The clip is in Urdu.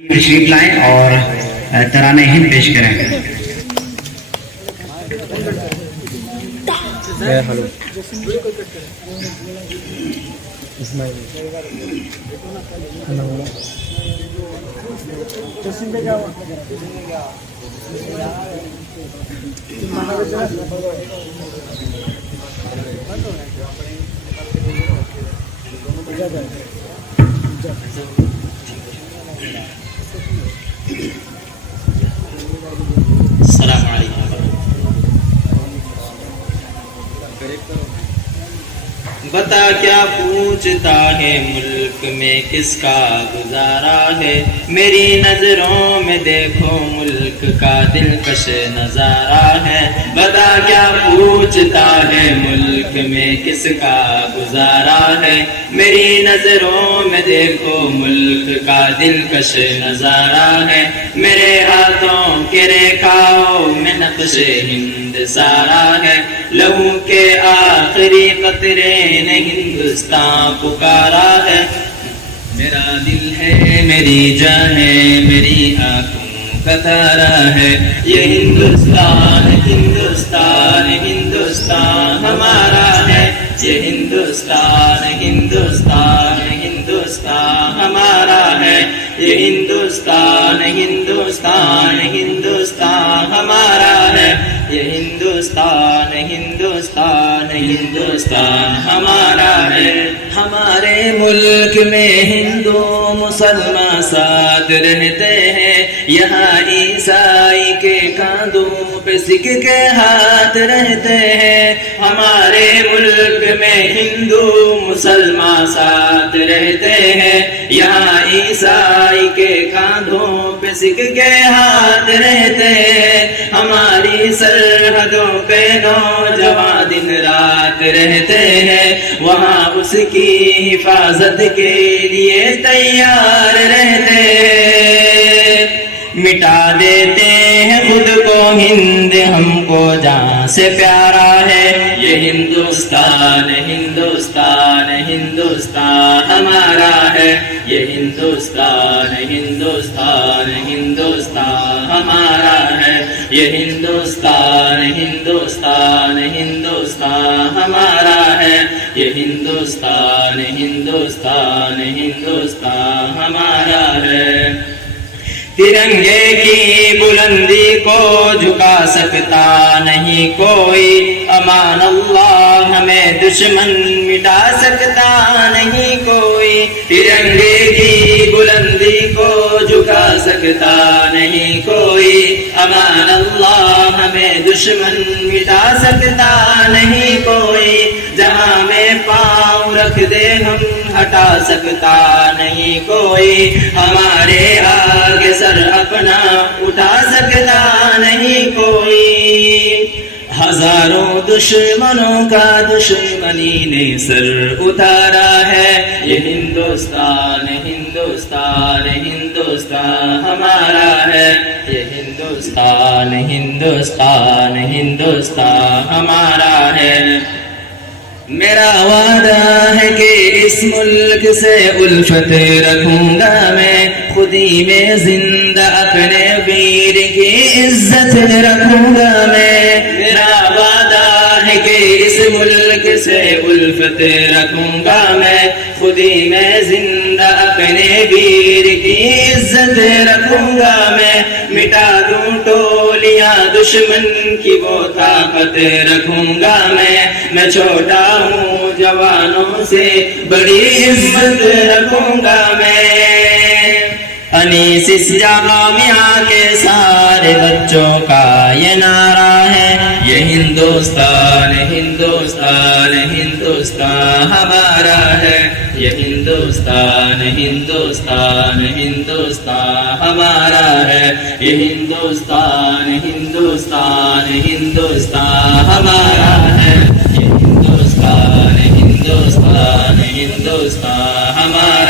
تشریف لائیں اور ترانے ہند پیش کریں. السلام علیکم. بتا کیا پوچھتا ہے ملک میں کس کا گزارا ہے، میری نظروں میں دیکھو ملک کا دلکش نظارہ ہے. بتا کیا پوچھتا ہے ملک میں کس کا گزارا ہے، میری نظروں میں دیکھو ملک کا دلکش نظارہ ہے. میرے ہاتھوں کے ریکھاؤں میں نقش ہند سارا ہے، لہو کے آخری قطرے نے ہندوستان پکارا ہے. میرا دل ہے میری جان ہے میری آنکھوں کا تارا ہے، یہ ہندوستان ہندوستان ہندوستان ہمارا ہے. یہ ہندوستان ہندوستان ہندوستان ہمارا ہے. یہ ہندوستان ہندوستان ہندوستان ہمارا ہے. یہ ہندوستان ہندوستان ہندوستان ہمارا ہے. ہمارے ملک میں ہندو مسلمان ساتھ رہتے ہیں، یہاں عیسائی کے کاندھوں پہ سکھ کے ہاتھ رہتے ہیں. ہمارے ملک میں ہندو مسلمان ساتھ رہتے ہیں، یہاں عیسائی کے کاندھوں پہ سکھ کے ہاتھ رہتے ہیں. ہماری سرحدوں پہ نوجوان دن رات رہتے ہیں، وہاں اس کی حفاظت کے لیے تیار رہتے ہیں. مٹا دیتے ہیں خود کو ہند ہم کو جان سے پیارا ہے. یہ ہندوستان ہندوستان ہندوستان ہمارا ہے. یہ ہندوستان ہندوستان ہندوستان ہمارا ہے. یہ ہندوستان ہندوستان ہندوستان ہمارا ہے. یہ ہندوستان ہندوستان ہندوستان ہمارا ہے. ترنگے کی بلندی کو جھکا سکتا نہیں کوئی، امان اللہ ہمیں دشمن مٹا سکتا نہیں کوئی. ترنگے کی بلندی کو جھکا سکتا نہیں کوئی، امان اللہ ہمیں دشمن مٹا سکتا نہیں کوئی. جہاں میں پاؤں رکھ دے ہم ہٹا سکتا نہیں کوئی، ہمارے آگے سر اپنا اٹھا سکتا نہیں کوئی. ہزاروں دشمنوں کا دشمنی نے سر اتارا ہے. یہ ہندوستان ہندوستان ہندوستان ہمارا ہے. یہ ہندوستان ہندوستان ہندوستان ہمارا ہے. میرا وعدہ ہے کہ اس ملک سے الفت رکھوں گا میں، خودی میں زندہ اپنے ویر کی عزت رکھوں گا میں. میرا وعدہ ہے کہ اس ملک سے الفت رکھوں گا میں، خودی میں زندہ اپنے ویر کی عزت رکھوں گا میں. مٹا دوں ٹولیاں دشمن کی وہ طاقت رکھوں گا میں چھوٹا ہوں جوانوں سے بڑی عزت رکھوں گا میں. انیس اس جامعہ کے سارے بچوں کا یہ نعرہ ہے. یہ ہندوستان ہندوستان ہندوستان ہمارا ہے. یہ ہندوستان ہندوستان ہندوستان ہمارا ہے. یہ ہندوستان ہندوستان ہندوستان ہمارا ہے. یہ ہندوستان ہندوستان ہندوستان ہمارا